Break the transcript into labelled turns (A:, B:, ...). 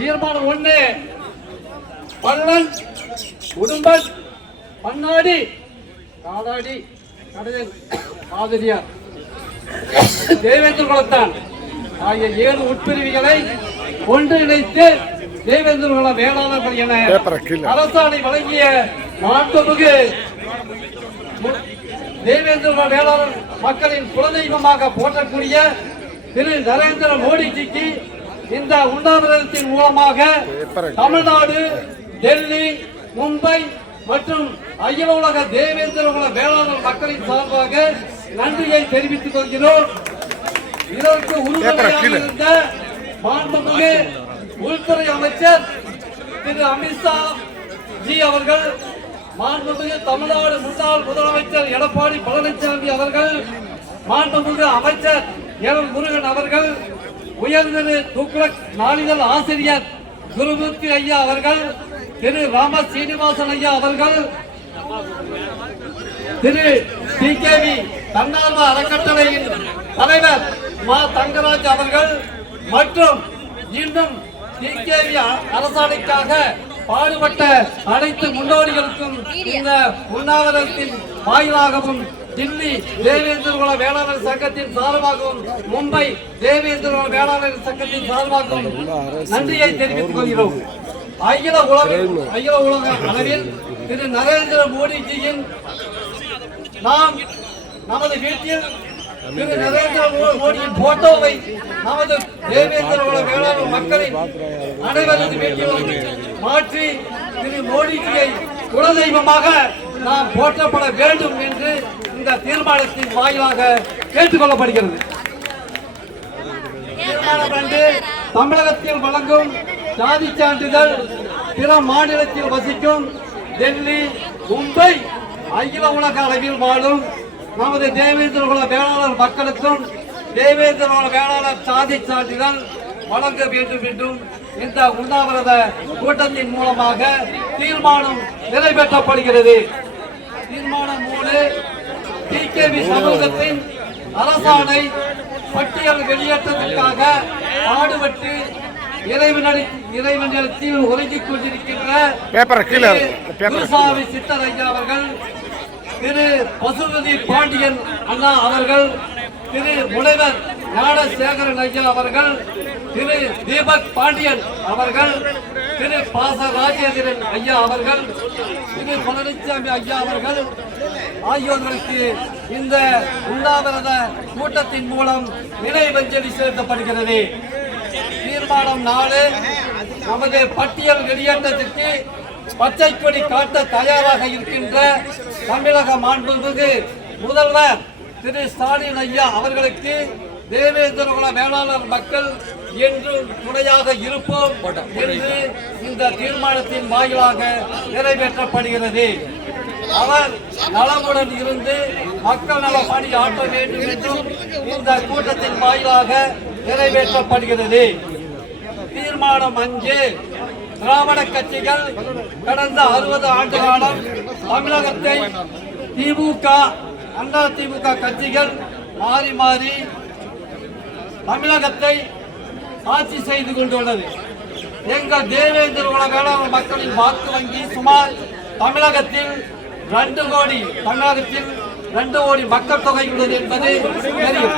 A: தீர்மானம் ஒண்ணு. பள்ளன் உடும்பன் பன்னாடி காலாடி கடையன் ஆதிரியார். தேவேந்திர குலத்தான். ஆகிய ஏழு உட்பிரிவுகளை ஒன்றிணைத்து தேவேந்திர குல வேளாளர்கள் என. அரசாணை வழங்கிய மாண்புமிகு தேவேந்திர குல வேளாளர் மக்களின் குலதெய்வமாக போற்றக்கூடிய திரு நரேந்திர மோடிஜிக்கு இந்த உண்ணாவிரதத்தின் மூலமாக தமிழ்நாடு டெல்லி மும்பை மற்றும் அகில உலக தேவேந்திர குல வேளாளர் மக்களின் சார்பாக நன்றியை தெரிவித்துக் கொள்கிறோம் இதற்கு உறுதுணையாக. இருந்த மாண்புமிகு உள்துறை அமைச்சர் திரு அமித்ஷா ஜி அவர்கள் மாண்புமிகு தமிழ்நாடு முன்னாள் முதலமைச்சர் எடப்பாடி பழனிசாமி அவர்கள் மாண்புமிகு அமைச்சர் எல் முருகன் அவர்கள் உயர்திரு துக்ளக் நாளிதழ் ஆசிரியர் குருமூர்த்தி ஐயா அவர்கள் திரு ராம சீனிவாசன் ஐயா அவர்கள் திரு டி கேவி தன்னார்வ அறக்கட்டளையின் தலைவர் மா தங்கராஜ் அவர்கள் மற்றும் இன்னும் டி கேவி அரசாணைக்காக பாடுபட்ட அனைத்து முன்னோடிகளுக்கும் இந்த உண்ணாவிரத்தின் வாயிலாகவும் தில்லி தேவேந்திரகுல வேளாளர் சங்கத்தின் சார்பாகவும் மும்பை தேவேந்திர வேளாண் வேளாளர் சங்கத்தின் சார்பாகவும் நன்றியை தெரிவித்துக் கொள்கிறோம். அகில உலகம் அகில உலக அளவில் திரு நரேந்திர மோடிஜியின் நாம் நமது வீட்டில் திரு நரேந்திர மோடியின் போட்டோவை நமது தேவேந்திர குல வேளாண் மக்களின் அனைவரது வீட்டிலும் மாற்றி திரு மோடிஜியை குலதெய்வமாக நாம் போற்றப்பட வேண்டும் என்று இந்த தீர்மானத்தின் வாயிலாக கேட்டுக்கொள்ளப்படுகிறது தமிழகத்தில் வழங்கும் சாதி சான்றிதழ் பிற மாநிலத்தில் வசிக்கும் டெல்லி மும்பை அகில உலக அளவில் வாழும் நமது தேவேந்திர குல வேளாளர் மக்களுக்கும் தேவேந்திர குல வேளாளர் சாதி சான்றிதழ் வழங்க வேண்டும் என்றும் இந்த உண்ணாவிரத கூட்டத்தின் மூலமாக தீர்மானம் நிறைவேற்றப்படுகிறது. தீர்மானம் டிகேவி சமூகத்தின் அரசாணை பட்டியல் வெளியேற்றத்திற்காக பாடுபட்டு இறைவனடி இறைவனிடத்தில் உறங்கிக் கொண்டிருக்கின்ற குருசாமி சித்தர் ஐயா அவர்கள் திரு பசுபதி பாண்டியன் அண்ணா அவர்கள் திரு முனைவர் ஞானசேகரன் ஐயா அவர்கள் திரு தீபக் பாண்டியன் அவர்கள் திரு பாச ராஜேந்திரன் ஐயா அவர்கள் திரு பழனிசாமி ஐயா அவர்கள் ஆகியோர்களுக்கு இந்த உண்ணாவிரத கூட்டத்தின் மூலம் நினைவஞ்சலி செலுத்தப்படுகிறது. தீர்மானம் நாலு நமது பட்டியல் வெளியேற்றத்திற்கு பச்சை கொடி காட்ட தயாராக இருக்கின்ற தமிழக மாண்புமிகு முதல்வர் திரு ஸ்டாலின் ஐயா அவர்களுக்கு தேவேந்திர மேலாளர் வேளாளர் மக்கள் என்றும் துணையாக இருப்போம் என்று இந்த தீர்மானத்தின் வாயிலாக நிறைவேற்றப்படுகிறது. அவர் நலமுடன் இருந்து மக்கள் நல பணி ஆற்ற வேண்டும் என்றும் இந்த கூட்டத்தின் வாயிலாக நிறைவேற்றப்படுகிறது. தீர்மானம் அஞ்சு திராவிட கட்சிகள் கடந்த அறுபது ஆண்டு காலம் தமிழகத்தை திமுக அண்ணா திமுக கட்சிகள் மாறி மாறி தமிழகத்தை ஆட்சி செய்து கொண்டுள்ளது. எங்கள் தேவேந்திர உலகான மக்களின் வாக்கு வங்கி சுமார் தமிழகத்தில் ரெண்டு கோடி தமிழகத்தில் ரெண்டு கோடி மக்கள் தொகை உள்ளது என்பது தெரியும்.